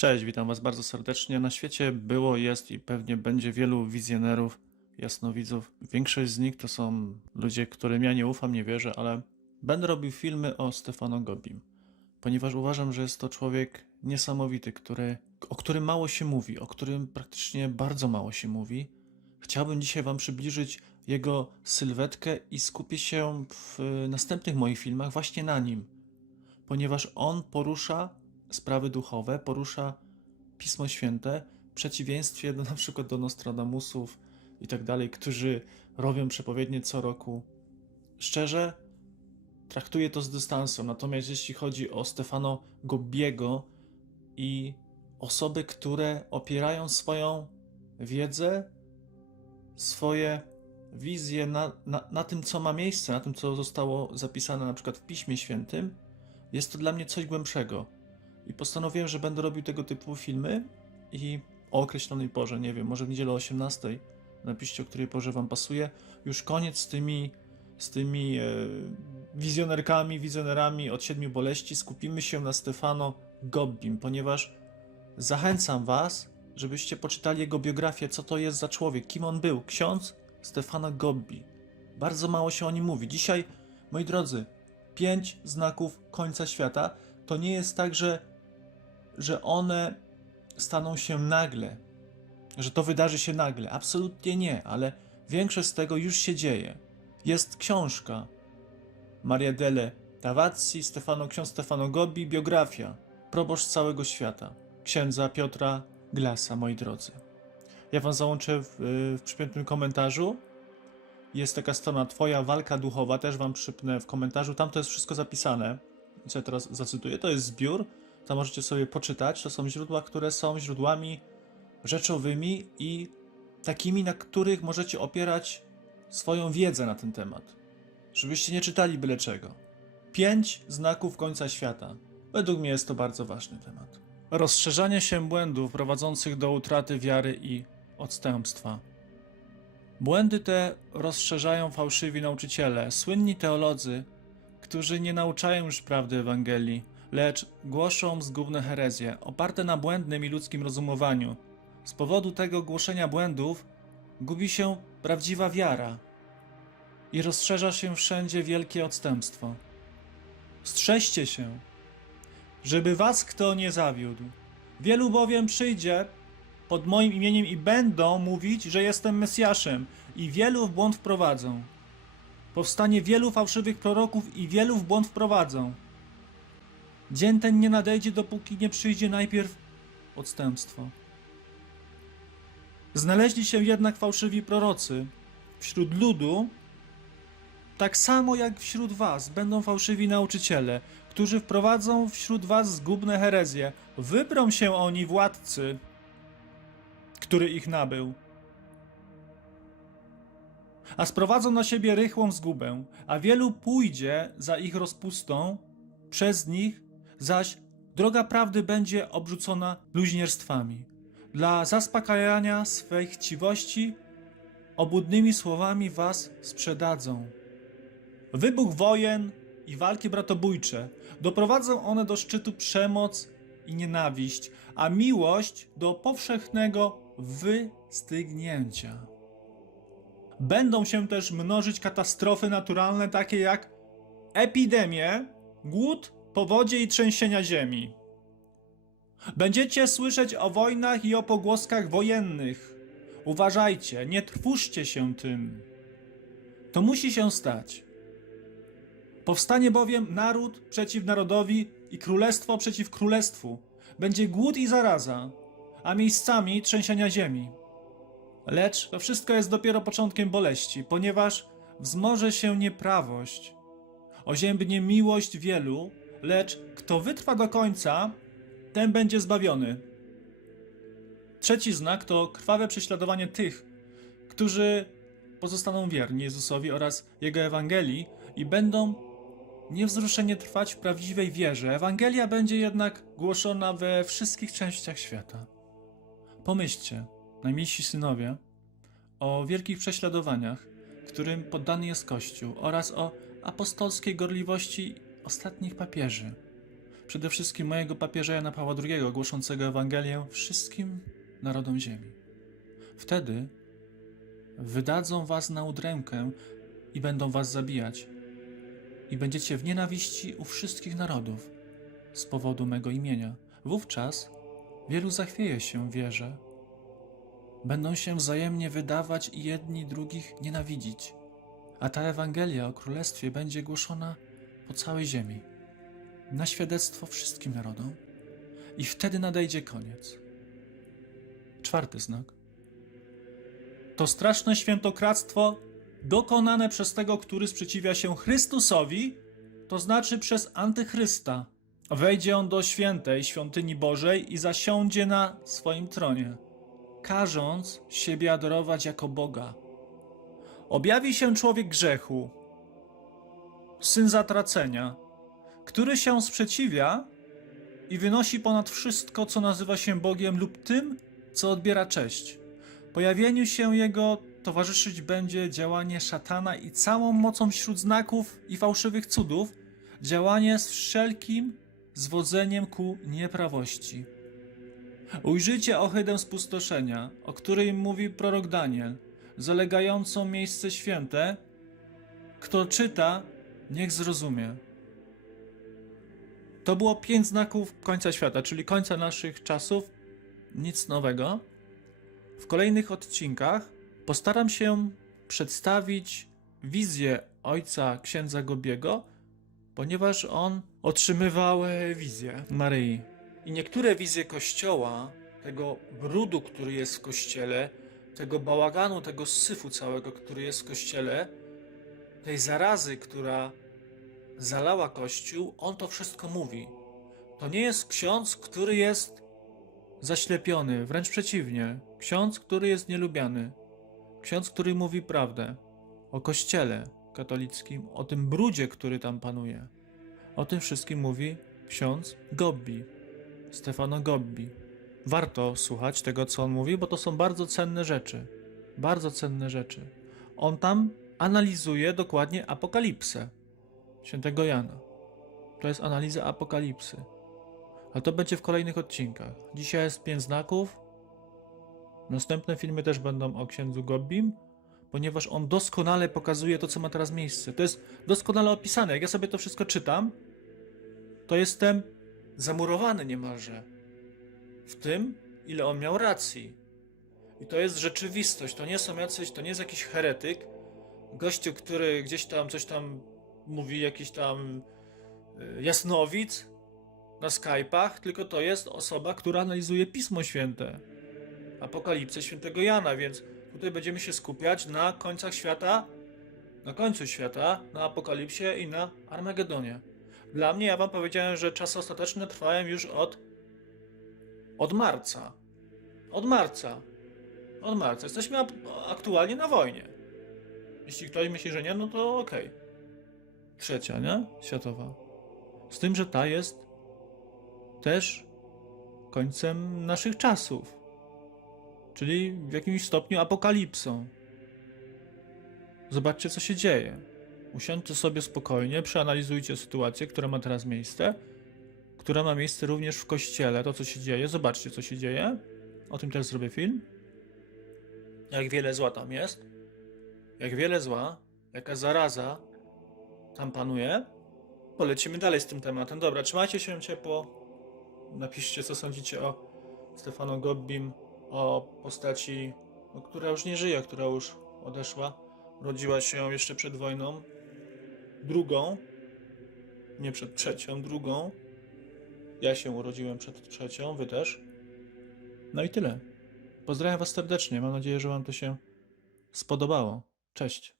Cześć, witam Was bardzo serdecznie. Na świecie było, jest i pewnie będzie wielu wizjonerów, jasnowidzów. Większość z nich to są ludzie, którym ja nie ufam, nie wierzę, ale będę robił filmy o Stefano Gobim, ponieważ uważam, że jest to człowiek niesamowity, który, o którym mało się mówi, o którym praktycznie bardzo mało się mówi. Chciałbym dzisiaj Wam przybliżyć jego sylwetkę i skupię się w następnych moich filmach właśnie na nim, ponieważ on porusza sprawy duchowe, porusza Pismo Święte w przeciwieństwie do na przykład do Nostradamusów i tak dalej, którzy robią przepowiednie co roku. Szczerze, traktuję to z dystansem, natomiast jeśli chodzi o Stefano Gobbiego i osoby, które opierają swoją wiedzę, swoje wizje na, na, na tym, co ma miejsce, na tym, co zostało zapisane na przykład w Piśmie Świętym, jest to dla mnie coś głębszego. I postanowiłem, że będę robił tego typu filmy i o określonej porze, nie wiem, może w niedzielę o 18. Napiszcie, o której porze wam pasuje. Już koniec z tymi, z tymi e, wizjonerkami, wizjonerami od siedmiu boleści. Skupimy się na Stefano Gobbim, ponieważ zachęcam was, żebyście poczytali jego biografię, co to jest za człowiek, kim on był. Ksiądz Stefano Gobbi. Bardzo mało się o nim mówi. Dzisiaj, moi drodzy, pięć znaków końca świata to nie jest tak, że, że one staną się nagle, że to wydarzy się nagle. Absolutnie nie, ale większość z tego już się dzieje. Jest książka Maria Delle Tavazzi, Stefano, ksiądz Stefano Gobbi, biografia, proboszcz całego świata, księdza Piotra Glasa, moi drodzy. Ja wam załączę w, w przypiętym komentarzu. Jest taka strona Twoja walka duchowa, też wam przypnę w komentarzu. Tam to jest wszystko zapisane co ja teraz zacytuję, to jest zbiór, tam możecie sobie poczytać, to są źródła, które są źródłami rzeczowymi i takimi, na których możecie opierać swoją wiedzę na ten temat. Żebyście nie czytali byle czego. Pięć znaków końca świata. Według mnie jest to bardzo ważny temat. Rozszerzanie się błędów prowadzących do utraty wiary i odstępstwa. Błędy te rozszerzają fałszywi nauczyciele, słynni teolodzy, którzy nie nauczają już prawdy Ewangelii, lecz głoszą zgubne herezje, oparte na błędnym i ludzkim rozumowaniu. Z powodu tego głoszenia błędów gubi się prawdziwa wiara i rozszerza się wszędzie wielkie odstępstwo. Strzeżcie się, żeby was kto nie zawiódł. Wielu bowiem przyjdzie pod moim imieniem i będą mówić, że jestem Mesjaszem i wielu w błąd wprowadzą. Powstanie wielu fałszywych proroków i wielu w błąd wprowadzą. Dzień ten nie nadejdzie, dopóki nie przyjdzie najpierw odstępstwo. Znaleźli się jednak fałszywi prorocy wśród ludu, tak samo jak wśród was będą fałszywi nauczyciele, którzy wprowadzą wśród was zgubne herezje. Wybrą się oni władcy, który ich nabył a sprowadzą na siebie rychłą zgubę, a wielu pójdzie za ich rozpustą, przez nich zaś droga prawdy będzie obrzucona bluźnierstwami. Dla zaspokajania swej chciwości obłudnymi słowami was sprzedadzą. Wybuch wojen i walki bratobójcze doprowadzą one do szczytu przemoc i nienawiść, a miłość do powszechnego wystygnięcia. Będą się też mnożyć katastrofy naturalne, takie jak epidemie, głód, powodzie i trzęsienia ziemi. Będziecie słyszeć o wojnach i o pogłoskach wojennych. Uważajcie, nie trwóżcie się tym. To musi się stać. Powstanie bowiem naród przeciw narodowi i królestwo przeciw królestwu. Będzie głód i zaraza, a miejscami trzęsienia ziemi. Lecz to wszystko jest dopiero początkiem boleści, ponieważ wzmoże się nieprawość, oziębnie miłość wielu, lecz kto wytrwa do końca, ten będzie zbawiony. Trzeci znak to krwawe prześladowanie tych, którzy pozostaną wierni Jezusowi oraz Jego Ewangelii i będą niewzruszenie trwać w prawdziwej wierze. Ewangelia będzie jednak głoszona we wszystkich częściach świata. Pomyślcie, najmilsi synowie, o wielkich prześladowaniach, którym poddany jest Kościół oraz o apostolskiej gorliwości ostatnich papieży. przede wszystkim mojego papieża Jana Pawła II, głoszącego Ewangelię wszystkim narodom ziemi. Wtedy wydadzą was na udrękę i będą was zabijać. I będziecie w nienawiści u wszystkich narodów z powodu mego imienia. Wówczas wielu zachwieje się wierze. Będą się wzajemnie wydawać i jedni drugich nienawidzić. A ta Ewangelia o Królestwie będzie głoszona po całej ziemi, na świadectwo wszystkim narodom. I wtedy nadejdzie koniec. Czwarty znak. To straszne świętokradztwo dokonane przez tego, który sprzeciwia się Chrystusowi, to znaczy przez antychrysta. Wejdzie on do świętej świątyni Bożej i zasiądzie na swoim tronie, każąc siebie adorować jako Boga. Objawi się człowiek grzechu, syn zatracenia, który się sprzeciwia i wynosi ponad wszystko, co nazywa się Bogiem lub tym, co odbiera cześć. Pojawieniu się jego towarzyszyć będzie działanie szatana i całą mocą wśród znaków i fałszywych cudów, działanie z wszelkim zwodzeniem ku nieprawości. Ujrzycie ohydę spustoszenia, o której mówi prorok Daniel, zalegającą miejsce święte. Kto czyta, niech zrozumie. To było pięć znaków końca świata, czyli końca naszych czasów. Nic nowego. W kolejnych odcinkach postaram się przedstawić wizję ojca księdza Gobiego, ponieważ on otrzymywał e, wizję Maryi. I niektóre wizje kościoła, tego brudu, który jest w kościele, tego bałaganu, tego syfu całego, który jest w kościele, tej zarazy, która zalała kościół, on to wszystko mówi. To nie jest ksiądz, który jest zaślepiony, wręcz przeciwnie. Ksiądz, który jest nielubiany. Ksiądz, który mówi prawdę o kościele katolickim, o tym brudzie, który tam panuje. O tym wszystkim mówi ksiądz Gobbi, Stefano Gobbi. Warto słuchać tego, co on mówi, bo to są bardzo cenne rzeczy. Bardzo cenne rzeczy. On tam analizuje dokładnie apokalipsę świętego Jana. To jest analiza apokalipsy. Ale to będzie w kolejnych odcinkach. Dzisiaj jest pięć znaków. Następne filmy też będą o księdzu Gobbim, ponieważ on doskonale pokazuje to, co ma teraz miejsce. To jest doskonale opisane. Jak ja sobie to wszystko czytam, to jestem zamurowany niemalże w tym, ile on miał racji. I to jest rzeczywistość. To nie są jacyś, to nie jest jakiś heretyk, gościu, który gdzieś tam coś tam mówi, jakiś tam y, jasnowic na Skype'ach, tylko to jest osoba, która analizuje Pismo Święte. Apokalipsę świętego Jana, więc tutaj będziemy się skupiać na końcach świata, na końcu świata, na Apokalipsie i na Armagedonie. Dla mnie, ja wam powiedziałem, że czasy ostateczne trwają już od od marca. Od marca. Od marca. Jesteśmy aktualnie na wojnie. Jeśli ktoś myśli, że nie, no to okej. Trzecia, nie? Światowa. Z tym, że ta jest też końcem naszych czasów. Czyli w jakimś stopniu apokalipsą. Zobaczcie, co się dzieje. Usiądźcie sobie spokojnie, przeanalizujcie sytuację, która ma teraz miejsce, która ma miejsce również w kościele, to co się dzieje. Zobaczcie, co się dzieje. O tym też zrobię film. Jak wiele zła tam jest. Jak wiele zła, jaka zaraza tam panuje. Polecimy dalej z tym tematem. Dobra, trzymajcie się ciepło. Napiszcie, co sądzicie o Stefano Gobbim, o postaci, no, która już nie żyje, która już odeszła. Rodziła się jeszcze przed wojną. Drugą. Nie przed trzecią, drugą. Ja się urodziłem przed trzecią, wy też. No i tyle. Pozdrawiam Was serdecznie. Mam nadzieję, że Wam to się spodobało. Cześć.